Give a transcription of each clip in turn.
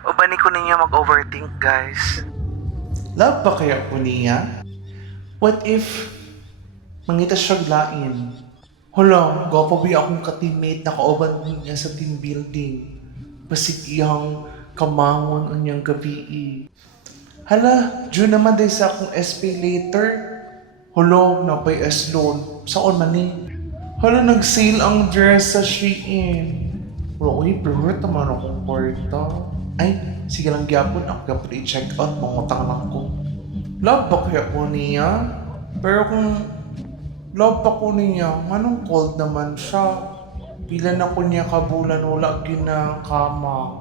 O ba ni ko ninyo mag-overthink, guys? Love ba kaya ko niya? What if mangita siya lain? Hala, gwapo ba akong ka-teammate na kauban niya sa team building? Basig iyang kamangon anyang gabi. Hala, June naman din sa akong SP later. Hala, napay S-loan. Saan man ni? Hala, nag-sale ang dress sa Shein. Wala, uy, pero naman akong kwarta. Ay, sige lang gyapon. Ako gyapon i-check out. Mangutang lang ko. Love ba kaya ko niya? Pero kung love pa ko niya, manong cold naman siya. Pila na ko niya kabulan, wala ginakama.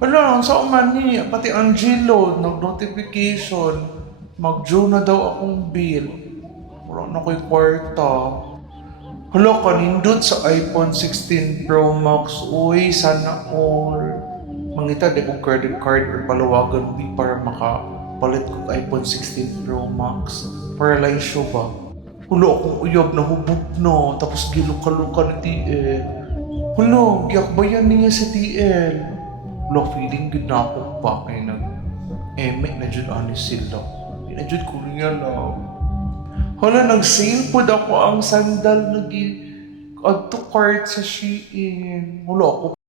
Wala, sa man niya, pati Angelo, nag-notification. Mag-due na daw akong bill. Wala na ko'y kwarta. Hala, kanindot sa iPhone 16 Pro Max. Uy, sana all. Mangita, di ko credit card or palawagan di para makapalit ko iPhone 16 Pro Max. Para lang show ba? Hala, akong uyab na hubog na. Tapos giluka-luka ni TL. Hala, giyakbayan niya si TL. Hala, feeling good na ako pa. Kaya nag-emek na dyan ani sila. Kaya na dyan ko niya lang. Hala, nag-sale po ako ang sandal. Nag-add to cart sa Shein. Hala, ako